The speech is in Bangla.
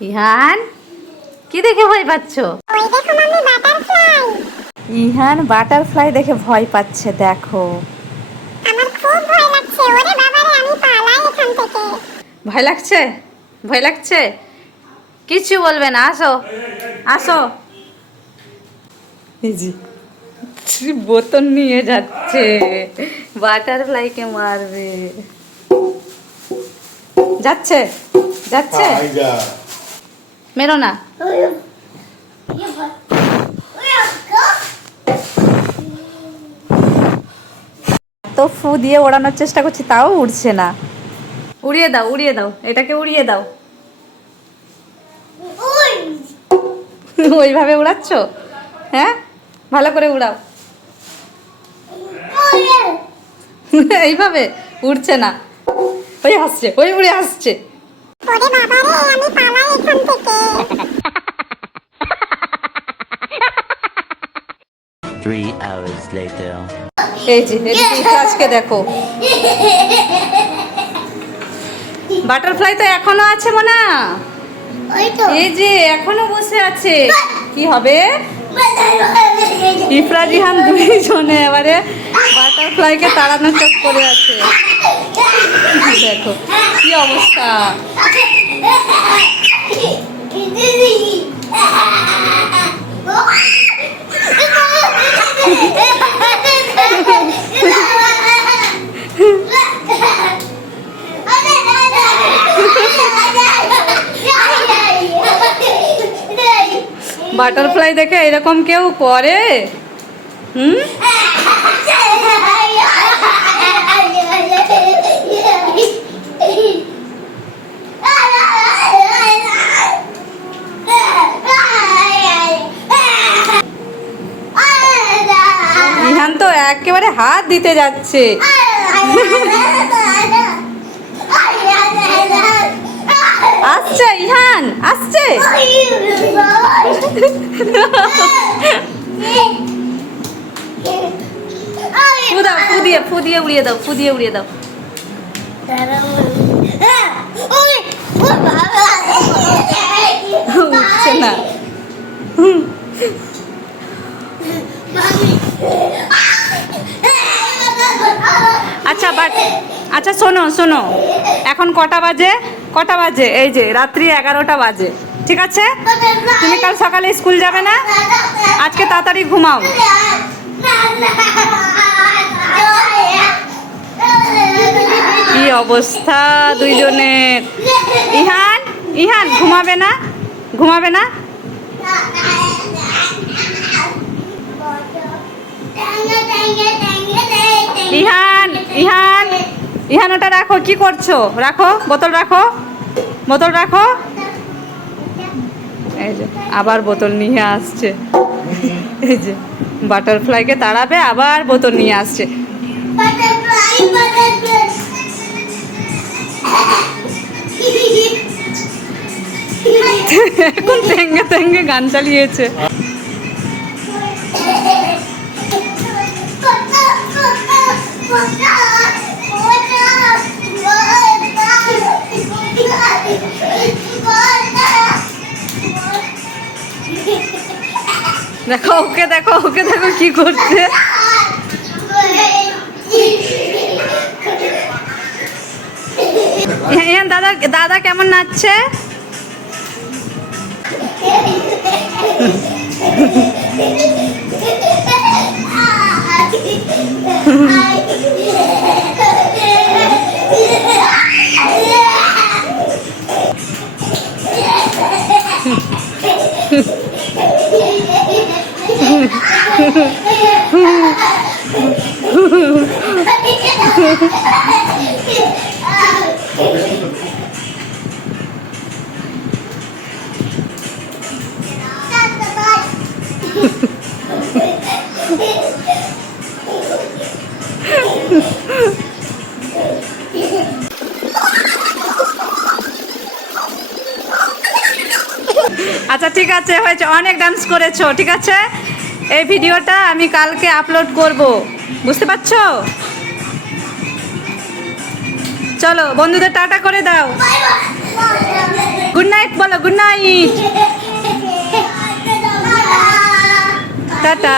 ইহান কি দেখে ভয় পাচ্ছ? ওই দেখো মাম্মি বাটারফ্লাই। ইহান বাটারফ্লাই দেখে ভয় পাচ্ছে। দেখো আমার খুব ভয় লাগছে। ওরে বাবারে আমি পালাই এখান থেকে। ভয় লাগছে, ভয় লাগছে, কিছু বলবে না, আসো আসো। এই যে বোতল নিয়ে যাচ্ছে, বাটারফ্লাইকে মারবে। যাচ্ছে যাচ্ছে, মেরো না। তো ফু দিয়ে ওড়ানোর চেষ্টা করছি, তাও উড়ছে না। উড়িয়ে দাও, উড়িয়ে দাও, এটাকে উড়িয়ে দাও। ওইভাবে উড়াচ্ছ? হ্যাঁ, ভালো করে উড়াও। এইভাবে উড়ছে না, ওই হাসছে, ওই উড়ে আসছে। ওরে বাবারে আমি পালাই এখান থেকে। 3 hours later. এই যে এদিকে আজকে দেখো, বাটারফ্লাই তো এখনো আছে মনা। ওই তো এই যে এখনো বসে আছে। কি হবে? ইফরা জিহান দুইজনে এবারে বাটারফ্লাইকে তাড়ানোর চক করে আছে। দেখো কি অবস্থা। বাটারফ্লাই দেখে এরকম কেউ করে? হুম, ইহান তো একেবারে হাত দিতে যাচ্ছে। আসছে ইহান, আসছে। ফু দাও, ফু দিয়ে উড়িয়ে দাও, ফু দিয়ে উড়িয়ে দাও। উঠছে না। আচ্ছা আচ্ছা শোনো শোনো, এখন কটা বাজে? কটা বাজে? এই যে রাত্রি 11টা বাজে, ঠিক আছে? তুমি কাল সকালে স্কুল যাবে না? আজকে তাড়াতাড়ি ঘুমাও। কি অবস্থা দুইজনের। ইহান, ইহান ঘুমাবে না? ঘুমাবে না? ইহান, ইহান, ইহান ওটা রাখো। কি করছো? রাখো, বোতল রাখো, বোতল রাখো। এই যে আবার বোতল নিয়ে আসছে। এই যে বাটারফ্লাইকে তাড়াবে, আবার বোতল নিয়ে আসছে। এখন তেঙ্গে তেঙ্গে গান চালিয়েছে। দেখো ওকে, দেখো ওকে, দেখো কি করছে। দাদা দাদা কেমন নাচছে? আচ্ছা ঠিক আছে, হয়েছে, অনেক ডান্স করেছো, ঠিক আছে? এই ভিডিওটা আমি কালকে আপলোড করব, বুঝতে পারছো? চলো বন্ধুদের টাটা করে দাও। গুড নাইট বলো, গুড নাইট, টাটা।